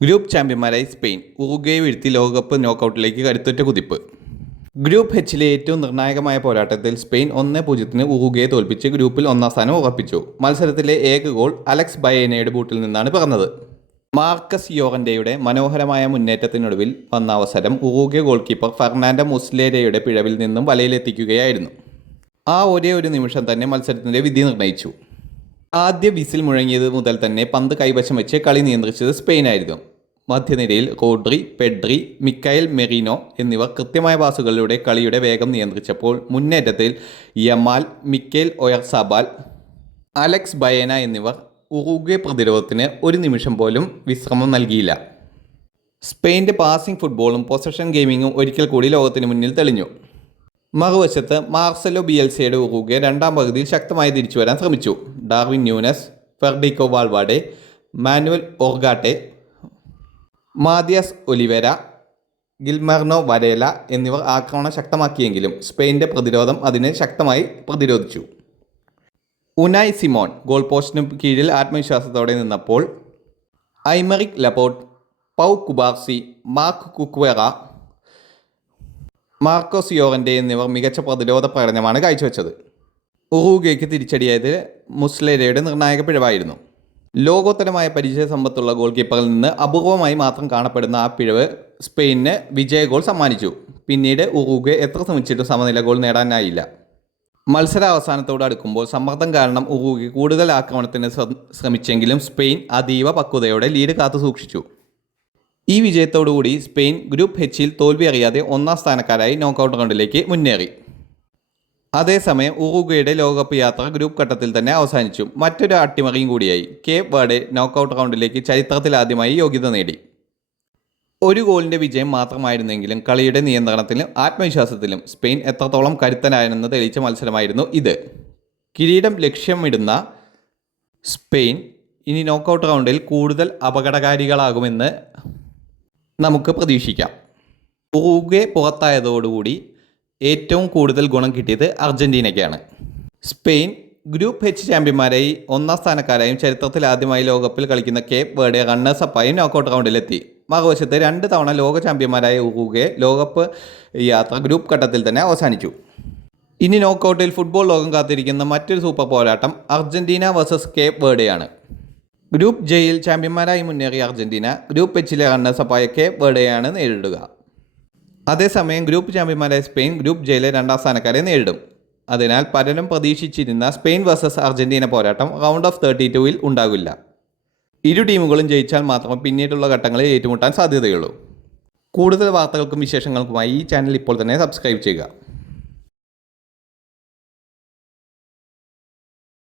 Group ചാമ്പ്യന്മാരായി Spain ഉറുഗ്വയെ വീഴ്ത്തി ലോകകപ്പ് നോക്കൌട്ടിലേക്ക് കരുത്തുറ്റ കുതിപ്പ്. ഗ്രൂപ്പ് എച്ചിലെ ഏറ്റവും നിർണായകമായ പോരാട്ടത്തിൽ സ്പെയിൻ 1-0 ഉറുഗ്വയെ തോൽപ്പിച്ച് ഗ്രൂപ്പിൽ ഒന്നാം സ്ഥാനം ഉറപ്പിച്ചു. മത്സരത്തിലെ ഏക ഗോൾ അലക്സ് ബയേനയുടെ ബൂട്ടിൽ നിന്നാണ് പിറന്നത്. മാർക്കസ് യോറന്റെയുടെ മനോഹരമായ മുന്നേറ്റത്തിനൊടുവിൽ വന്ന അവസരം ഉറുഗ്വ ഗോൾ കീപ്പർ ഫെർണാൻഡോ മുസ്ലേരയുടെ പിഴവിൽ നിന്നും വലയിലെത്തിക്കുകയായിരുന്നു. ആ ഒരേ ഒരു നിമിഷം തന്നെ മത്സരത്തിൻ്റെ വിധി നിർണ്ണയിച്ചു. ആദ്യ വിസിൽ മുഴങ്ങിയത് മുതൽ തന്നെ പന്ത് കൈവശം വെച്ച് കളി നിയന്ത്രിച്ചത് സ്പെയിനായിരുന്നു. മധ്യനിരയിൽ റോഡ്രി, പെഡ്രി, മിക്കയൽ മെറീനോ എന്നിവർ കൃത്യമായ പാസുകളിലൂടെ കളിയുടെ വേഗം നിയന്ത്രിച്ചപ്പോൾ മുന്നേറ്റത്തിൽ യമാൽ, മിക്കേൽ ഒയർസാബാൽ, അലക്സ് ബയേന എന്നിവർ ഉറുഗ്വ പ്രതിരോധത്തിന് ഒരു നിമിഷം പോലും വിശ്രമം നൽകിയില്ല. സ്പെയിൻ്റെ പാസിംഗ് ഫുട്ബോളും പൊസഷൻ ഗെയിമിങ്ങും ഒരിക്കൽ കൂടി ലോകത്തിന് മുന്നിൽ തെളിഞ്ഞു. മറുവശത്ത് മാർസലോ ബിയൽസയുടെ ഉറുഗ്വ രണ്ടാം പകുതിയിൽ ശക്തമായി തിരിച്ചുവരാൻ ശ്രമിച്ചു. Darwin Nunez, ഫെർഡിക്കോ വാൾവാഡെ, manual ഓർഗാട്ടെ, മാതിയാസ് Oliveira, ഗിൽമർനോ Varela എന്നിവർ ആക്രമണം ശക്തമാക്കിയെങ്കിലും സ്പെയിൻ്റെ പ്രതിരോധം അതിനെ ശക്തമായി പ്രതിരോധിച്ചു. ഉനായ് സിമോൺ ഗോൾ പോസ്റ്റിന് കീഴിൽ ആത്മവിശ്വാസത്തോടെ നിന്നപ്പോൾ ഐമറിക് ലപോർട്ട്, പൗ കുബാർസി, മാർക്ക് കുക്വേറ, മാർക്കോസ് യോറന്റെ എന്നിവർ മികച്ച പ്രതിരോധ പ്രകടനമാണ് കാഴ്ചവെച്ചത്. ഉറുഗ്വയ്ക്ക് തിരിച്ചടിയായത് മുസ്ലേരയുടെ നിർണായക പിഴവായിരുന്നു. ലോകോത്തരമായ പരിചയ സമ്പത്തുള്ള ഗോൾ കീപ്പറിൽ നിന്ന് അപൂർവമായി മാത്രം കാണപ്പെടുന്ന ആ പിഴവ് സ്പെയിനിന് വിജയ ഗോൾ സമ്മാനിച്ചു. പിന്നീട് ഉറുഗ്വ എത്ര ശ്രമിച്ചിട്ടും സമനില ഗോൾ നേടാനായില്ല. മത്സരാവസാനത്തോട് അടുക്കുമ്പോൾ സമ്മർദ്ദം കാരണം ഉറുഗ്വ കൂടുതൽ ആക്രമണത്തിന് ശ്രമിച്ചെങ്കിലും സ്പെയിൻ അതീവ പക്വതയോടെ ലീഡ് കാത്തു സൂക്ഷിച്ചു. ഈ വിജയത്തോടുകൂടി സ്പെയിൻ ഗ്രൂപ്പ് എച്ചിൽ തോൽവി അറിയാതെ ഒന്നാം സ്ഥാനക്കാരായി നോക്കൌട്ട് റൗണ്ടിലേക്ക് മുന്നേറി. അതേസമയം ഉറുഗ്വയുടെ ലോകകപ്പ് യാത്ര ഗ്രൂപ്പ് ഘട്ടത്തിൽ തന്നെ അവസാനിച്ചു. മറ്റൊരു അട്ടിമറിയും കൂടിയായി. കേപ്പ് വെർഡെ നോക്കൌട്ട് റൗണ്ടിലേക്ക് ചരിത്രത്തിലാദ്യമായി യോഗ്യത നേടി. ഒരു ഗോളിൻ്റെ വിജയം മാത്രമായിരുന്നെങ്കിലും കളിയുടെ നിയന്ത്രണത്തിലും ആത്മവിശ്വാസത്തിലും സ്പെയിൻ എത്രത്തോളം കരുത്തനായെന്ന് തെളിയിച്ച മത്സരമായിരുന്നു ഇത്. കിരീടം ലക്ഷ്യമിടുന്ന സ്പെയിൻ ഇനി നോക്കൌട്ട് റൗണ്ടിൽ കൂടുതൽ അപകടകാരികളാകുമെന്ന് നമുക്ക് പ്രതീക്ഷിക്കാം. ഉറുഗ്വ പുറത്തായതോടുകൂടി ഏറ്റവും കൂടുതൽ ഗുണം കിട്ടിയത് അർജന്റീനയ്ക്കാണ്. സ്പെയിൻ ഗ്രൂപ്പ് എച്ച് ചാമ്പ്യന്മാരായി ഒന്നാം സ്ഥാനക്കാരായും ചരിത്രത്തിൽ ആദ്യമായി ലോകകപ്പിൽ കളിക്കുന്ന കേപ്പ് വെർഡെ റണ്ണേഴ്സ് അപ്പായും നോക്കൌട്ട് റൗണ്ടിലെത്തി. മറുവശത്ത് 2 തവണ ലോക ചാമ്പ്യന്മാരായ ഉറുഗ്വ ലോകകപ്പ് യാത്ര ഗ്രൂപ്പ് ഘട്ടത്തിൽ തന്നെ അവസാനിച്ചു. ഇനി നോക്കൌട്ടിൽ ഫുട്ബോൾ ലോകം കാത്തിരിക്കുന്ന മറ്റൊരു സൂപ്പർ പോരാട്ടം അർജന്റീന വേഴ്സസ് കേപ്പ് വെർഡെയാണ്. ഗ്രൂപ്പ് ജെയിൽ ചാമ്പ്യന്മാരായി മുന്നേറിയ അർജന്റീന ഗ്രൂപ്പ് എച്ചിലെ റണ്ണേഴ്സ് അപ്പായ കേപ്പ് വെർഡെയാണ് നേരിടുക. അതേസമയം ഗ്രൂപ്പ് ചാമ്പ്യന്മാരായ സ്പെയിൻ ഗ്രൂപ്പ് ജെയിലെ 2ാം സ്ഥാനക്കാരെ നേരിടും. അതിനാൽ പലരും പ്രതീക്ഷിച്ചിരുന്ന സ്പെയിൻ വേഴ്സസ് അർജന്റീന പോരാട്ടം റൗണ്ട് ഓഫ് 32-ൽ ഉണ്ടാകില്ല. ഇരു ടീമുകളും ജയിച്ചാൽ മാത്രമേ പിന്നീടുള്ള ഘട്ടങ്ങളിൽ ഏറ്റുമുട്ടാൻ സാധ്യതയുള്ളൂ. കൂടുതൽ വാർത്തകൾക്കും വിശേഷങ്ങൾക്കുമായി ഈ ചാനൽ ഇപ്പോൾ തന്നെ സബ്സ്ക്രൈബ് ചെയ്യുക.